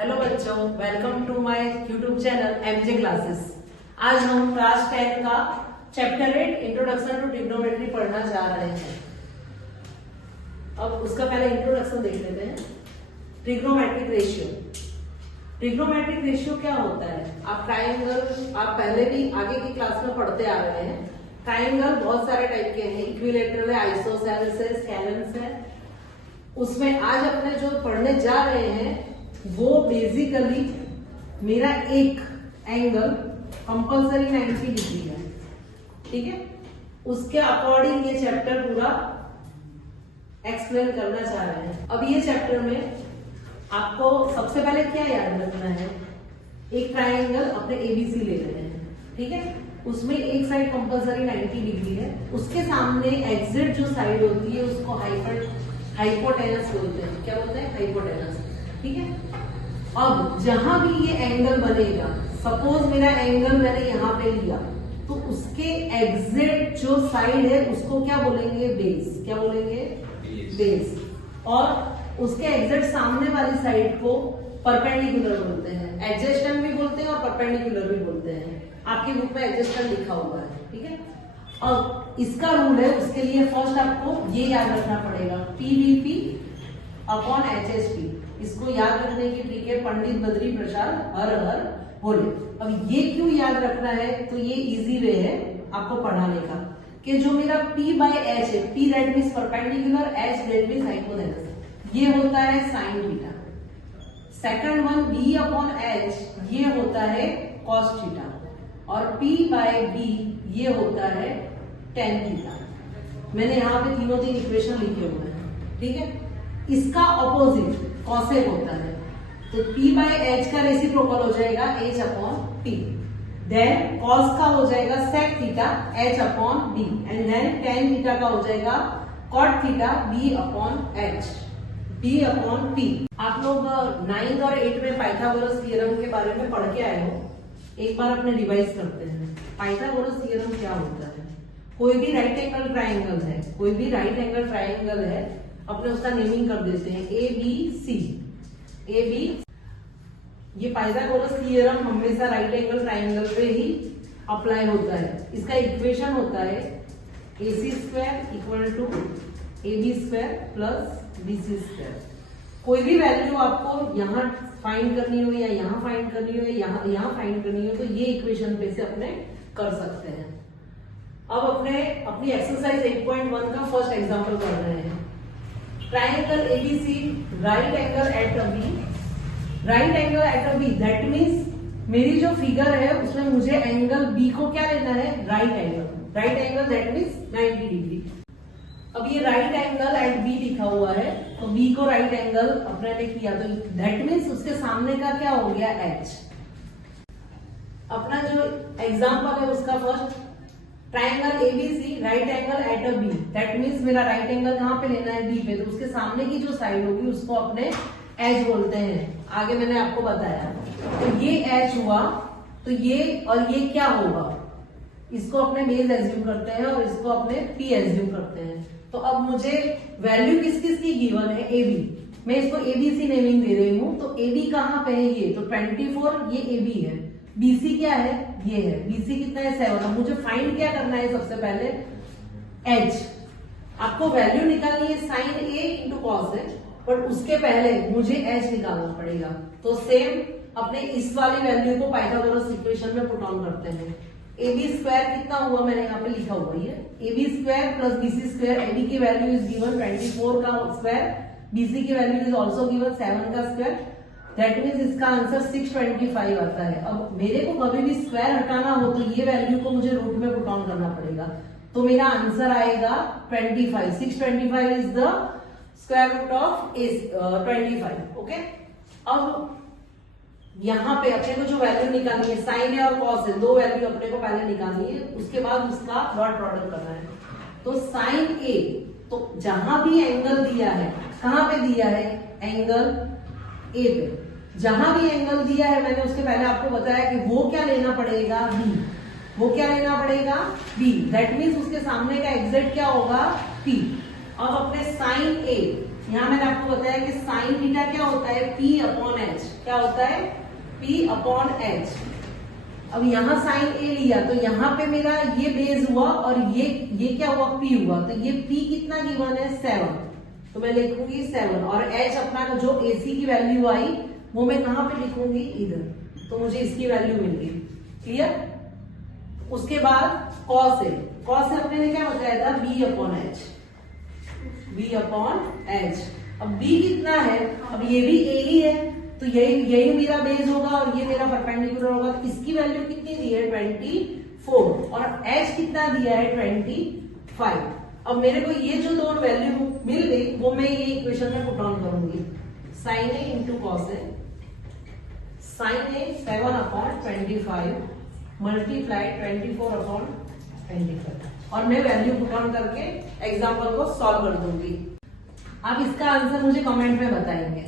Hello बच्चों, welcome to my YouTube channel MJ classes. आज हम क्लास 10 का चैप्टर 8 इंट्रोडक्शन टू ट्रिग्नोमेट्री पढ़ना जा रहे हैं। अब उसका पहले इंट्रोडक्शन देख लेते हैं। Trigonometric ratio. ट्रिग्नोमेट्रिक रेशियो क्या होता है? आप ट्राइंगल आप पहले भी आगे की क्लास में पढ़ते आ रहे हैं। ट्राइंगल बहुत सारे टाइप के हैं, इक्विलेटरल है, आइसोसेलेस है, स्केलेंस है। उसमें आज अपने जो पढ़ने जा रहे हैं वो बेसिकली मेरा एक एंगल कंपल्सरी 90 डिग्री है, ठीक है। उसके अकॉर्डिंग ये चैप्टर पूरा एक्सप्लेन करना चाह रहे हैं। अब ये चैप्टर में आपको सबसे पहले क्या याद रखना है? एक ट्राइंगल अपने एबीसी ले रहे हैं, ठीक है। उसमें एक साइड कंपल्सरी 90 डिग्री है, उसके सामने एग्जिट जो साइड होती है उसको हाइपोटेनस बोलते हैं। क्या बोलते हैं? हाइपोटेनस, ठीक है। अब जहां भी ये एंगल बनेगा, सपोज मेरा एंगल मैंने यहां पे लिया, तो उसके एग्जिट जो साइड है उसको क्या बोलेंगे? बेस। क्या बोलेंगे? बेस। और उसके एग्जिट सामने वाली साइड को परपेंडिकुलर बोलते हैं। एडजेस्टेंट भी बोलते हैं और परपेंडिकुलर भी बोलते हैं। आपकी बुक में एडजेस्टेंट लिखा हुआ है, ठीक है। अब इसका रूल है, उसके लिए फर्स्ट आपको ये याद रखना पड़ेगा, पीवीपी अपॉन एचएसपी। इसको याद रखने की ट्रिक है, पंडित बद्री प्रसाद हर हर बोले। अब ये क्यों याद रखना है? तो ये इजी वे है आपको पढ़ाने का कि जो मेरा P बाय H है, P that means perpendicular, H that means hypotenuse, ये होता है sine theta. Second one B upon H, ये होता है कॉस थीटा। और P बाय B ये होता है टेन थीटा। मैंने यहाँ पे तीनों तीन इक्वेशन लिखे हुए हैं, ठीक है। इसका ऑपोजिट कॉसेक होता है, तो P बाय H का रेसिप्रोकल हो जाएगा H upon P। Then cos का हो जाएगा sec theta H upon B, and then tan theta का हो जाएगा cot theta B upon H, B upon P। आप लोग 9th और 8th में पाइथागोरस थ्योरम के बारे में पढ़ के आए हो, एक बार अपने रिवाइज करते हैं। पाइथागोरस थ्योरम क्या होता है? कोई भी राइट एंगल ट्राइंगल है, कोई भी राइट एंगल ट्राइंगल है, अपने उसका नेमिंग कर देते हैं A B C. A B, ये पाइथागोरस थ्योरम हमेशा राइट एंगल ट्राइंगल पे ही अप्लाई होता है। इसका इक्वेशन होता है AC square equal to AB square plus BC square. कोई भी वैल्यू आपको यहाँ फाइंड करनी हो या यहाँ फाइंड करनी हो या यहाँ फाइंड करनी हो, तो ये इक्वेशन पे से अपने कर सकते हैं। अब अपनी एक्सरसाइज 8.1 का फर्स्ट एग्जांपल कर रहे हैं। Triangle ABC, right angle at a B, right angle at a B, that means मेरी जो फिगर है उसमें मुझे एंगल B को क्या लेना है? Right angle. Right angle that means 90 degree. अब ये राइट एंगल एट B लिखा हुआ है, तो B को राइट एंगल अपने ने किया, तो दैट मीन्स उसके सामने का क्या हो गया? H। अपना जो एग्जाम्पल है उसका first, triangle ABC, right angle at a B, that means मेरा राइट एंगल कहां पे लेना है? B पे, तो उसके सामने की जो साइड होगी उसको अपने H बोलते हैं। आगे मैंने आपको बताया, तो ये H हुआ, तो ये और ये क्या होगा? इसको अपने बेस एज्यूम करते हैं और इसको अपने P एज्यूम करते हैं। तो अब मुझे वैल्यू किस किस की गिवन है? AB, मैं इसको ABC नेमिंग दे रही हूं। तो AB कहां पे है? ये तो 24, ये AB है। BC क्या है? ये है। BC कितना है? 7। अब मुझे फाइंड क्या करना है? सबसे पहले H। आपको वैल्यू निकालनी है sine A into cos H, but उसके पहले मुझे H निकालना पड़ेगा। तो सेम अपने इस वाली वैल्यू को पाइथागोरस इक्वेशन में पुट ऑन करते हैं। AB स्क्वायर कितना हुआ? मैंने यहाँ पे लिखा हुआ है AB square plus BC square. AB की वैल्यू इज गिवन 24 का स्क्वायर, BC की वैल्यू इज ऑल्सो गिवन 7 का स्क्वायर, दैट मीन्स इसका आंसर 625 आता है। अब मेरे को कभी भी स्क्वायर हटाना हो तो ये वैल्यू को मुझे रूट में पुट ऑन करना पड़ेगा, तो मेरा आंसर आएगा 25। 625 is the square root of 25। Okay, अब यहाँ पे अपने को जो वैल्यू निकालनी है, साइन है और कॉस है, दो वैल्यू अपने को पहले निकालनी है, उसके बाद उसका डॉट प्रोडक्ट करना है। तो साइन A, तो जहां भी एंगल दिया है, कहां पे दिया है? एंगल A पे। जहां भी एंगल दिया है मैंने उसके पहले आपको बताया कि वो क्या लेना पड़ेगा? B। वो क्या लेना पड़ेगा? B। दैट मीन्स उसके सामने का एग्जिट क्या होगा? P। अब अपने साइन A यहाँ मैंने आपको बताया कि साइन थीटा क्या होता है, P अपॉन एच। क्या होता है, P अपॉन एच। अब यहाँ साइन A लिया तो यहाँ पे मेरा ये बेस हुआ और ये क्या हुआ, P हुआ। तो ये P कितना गिवन है, 7, तो मैं लिखूंगी 7। और H अपना जो AC की वैल्यू आई वो मैं कहां पे लिखूंगी, इधर। तो मुझे इसकी वैल्यू मिल गई। क्लियर। उसके बाद कॉस ए, कॉस ए अपने ने क्या बताया था, B upon H, B upon H. अब B कितना है, अब ये भी A ही है, तो यही मेरा बेस होगा और ये मेरा परपेंडिकुलर होगा। तो इसकी वैल्यू कितनी दी है, 24, और H कितना दिया है, 25। अब मेरे को ये जो दोनों वैल्यू मिल गई वो मैं ये इक्वेशन में पुट ऑन करूंगी। Sign A into cos A, sign A 7 upon 25 multiply 24 upon 25, और मैं वैल्यू पुट ऑन करके एग्जाम्पल को सॉल्व कर दूंगी। आप इसका आंसर मुझे कमेंट में बताएंगे।